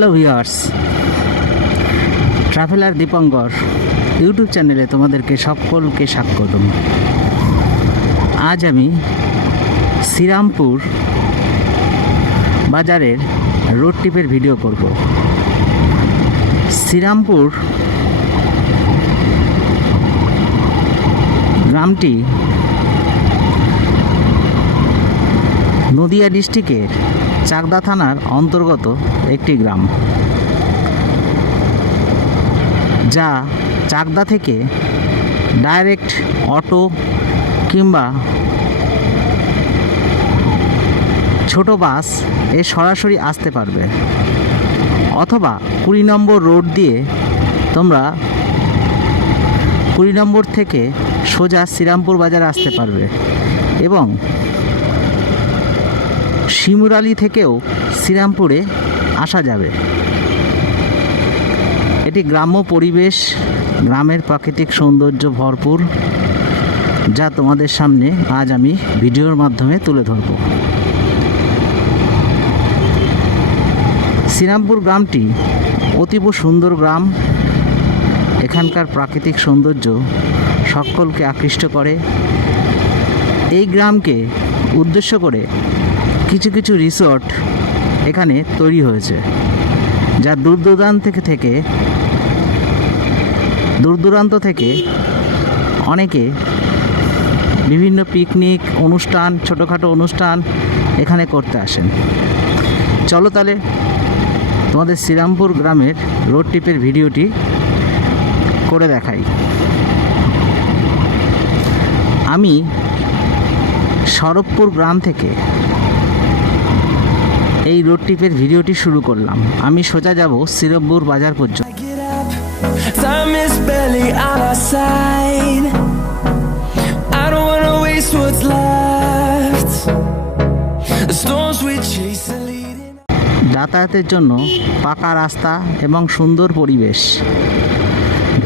Hello viewers, traveller Dipankar ইউটিউব চ্যানেলে তোমাদেরকে সকলকে স্বাগতম। আজ আমি শ্রীরামপুর বাজারের রোড ট্রিপের ভিডিও করব। শ্রীরামপুর গ্রামটি নদিয়া ডিস্ট্রিক্টের চাকদা থানার অন্তর্গত একটি গ্রাম, যা চাকদা থেকে ডাইরেক্ট অটো কিংবা ছোট বাস এ সরাসরি আসতে পারবে, অথবা 20 নম্বর রোড দিয়ে তোমরা 20 নম্বর থেকে সোজা শ্রীরামপুর বাজারে আসতে পারবে, এবং শিমুরালি থেকেও শ্রীরামপুরে আসা যাবে। এটি গ্রাম্য পরিবেশ, গ্রামের প্রাকৃতিক সৌন্দর্য ভরপুর, যা তোমাদের সামনে আজ আমি ভিডিওর মাধ্যমে তুলে ধরব। শ্রীরামপুর গ্রামটি অতীব সুন্দর গ্রাম। এখানকার প্রাকৃতিক সৌন্দর্য সকলকে আকৃষ্ট করে। এই গ্রামকে উদ্দেশ্য করে কিছু কিছু রিসর্ট এখানে তৈরি হয়েছে, যা দূর দূরান্ত থেকে অনেকে বিভিন্ন পিকনিক অনুষ্ঠান, ছোটোখাটো অনুষ্ঠান এখানে করতে আসেন। চলো তাহলে তোমাদের শ্রীরামপুর গ্রামের রোড ট্রিপের ভিডিওটি করে দেখাই। আমি সরবপুর গ্রাম থেকে এই রোড ট্রিপের ভিডিওটি শুরু করলাম। আমি সোজা যাব শ্রীরামপুর বাজার পর্যন্ত। Time is barely on our side. I don't wanna waste what's left. The storms we chase are leading. যাতায়াতের জন্য পাকা রাস্তা এবং সুন্দর পরিবেশ,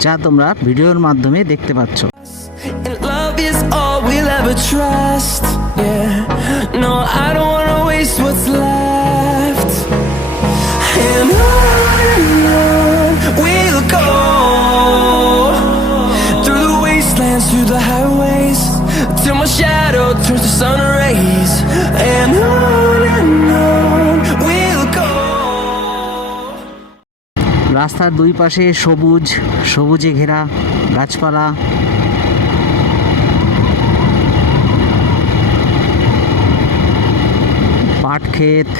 যা তোমরা ভিডিওর মাধ্যমে দেখতে পাচ্ছ। And love is all we'll ever trust. Yeah, no, I don't wanna waste what's left. And on we'll go, through the wastelands, through the highways, till my shadow turns to sun rays. And on we'll go. রাস্তার দুই পাশে সবুজে ঘেরা গাছপালা, পাট ক্ষেত,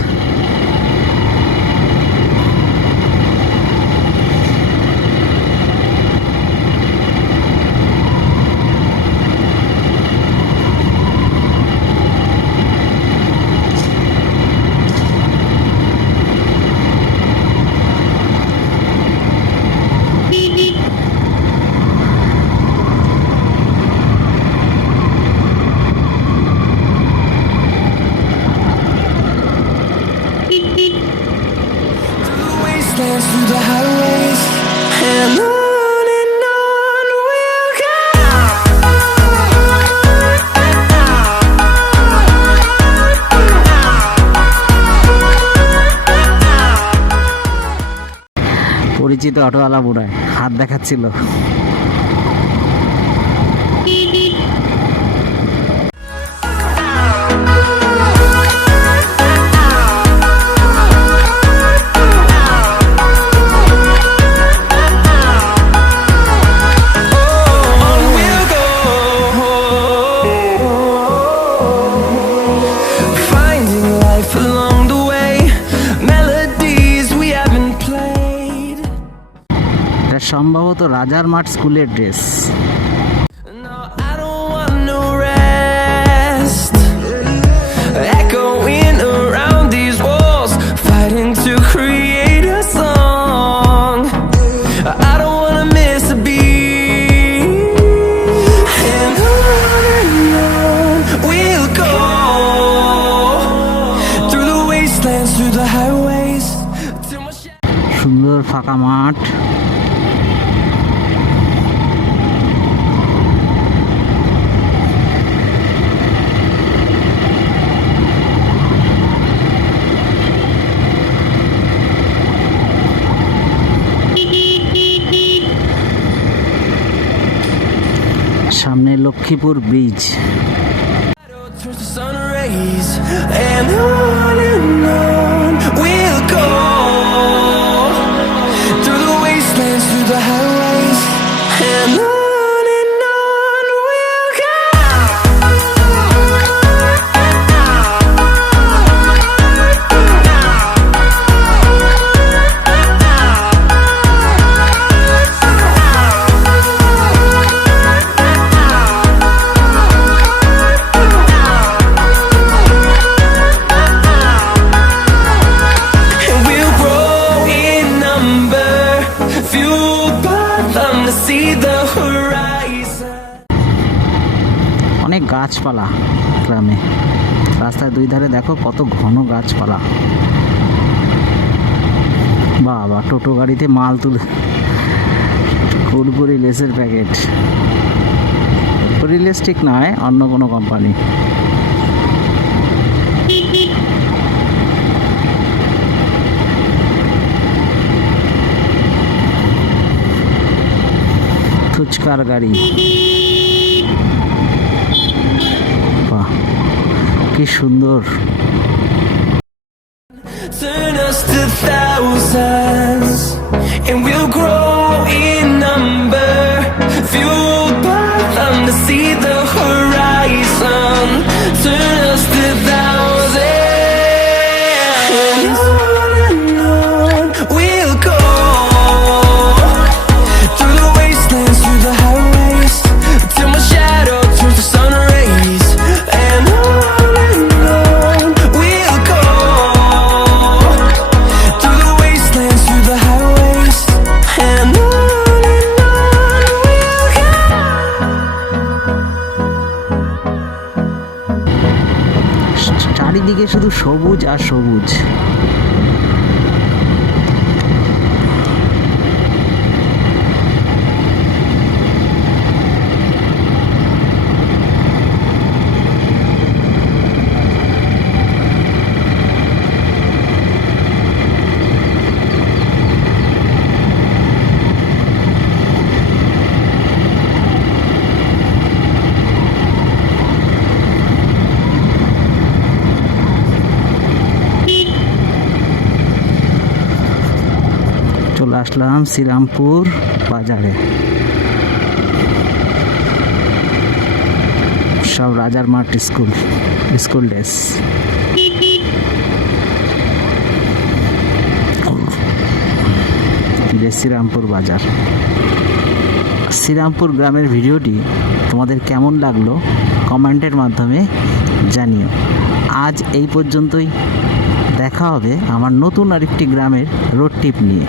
Through the highways, and on we'll go. পরিচিত অটোওয়ালা বুড়ায় হাত দেখাচ্ছিল। সম্ভবত রাজার মাঠ স্কুলের dress. No, I don't want no rest. Echoing around these walls, fighting to create a song. I don't wanna miss a beat. And on we'll go, through the wastelands, through the highways, till my সুন্দর ফাঁকা মাঠ, সামনে Lakshmipur bridge. Turns to sun rays, and on we'll go through the wastelands, through the highways, and on we'll go. And we'll grow in number, fueled by them to see the horizon. অনেক গাছপালা গ্রামে, রাস্তার দুই ধারে দেখো কত ঘন গাছপালা। বাবা, টোটো গাড়িতে মাল তুলে, কুরকুরি লেসের প্যাকেট। কুরকুরি লেস ঠিক নয়, অন্য কোনো কোম্পানি। ফুচকার গাড়ি, বাহ কি সুন্দর। Turn us to thousands, and we'll grow in number, fueled by them to see the horizon. Turn us to thousands, and on we'll go through the wastelands, through the highways, till my shadow turns to sun rays, and on we'll go through the wastelands, through the highways, and on we'll go. চারিদিকে শুধু সবুজ আর সবুজ। চলে আসলাম শ্রীরামপুর বাজারে। সব রাজার মাঠ school dress. Serampore বাজার। শ্রীরামপুর গ্রামের ভিডিওটি তোমাদের কেমন লাগলো কমেন্টের মাধ্যমে জানিও। আজ এই পর্যন্তই, দেখা হবে আমার নতুন আরেকটি গ্রামের রোড ট্রিপ নিয়ে।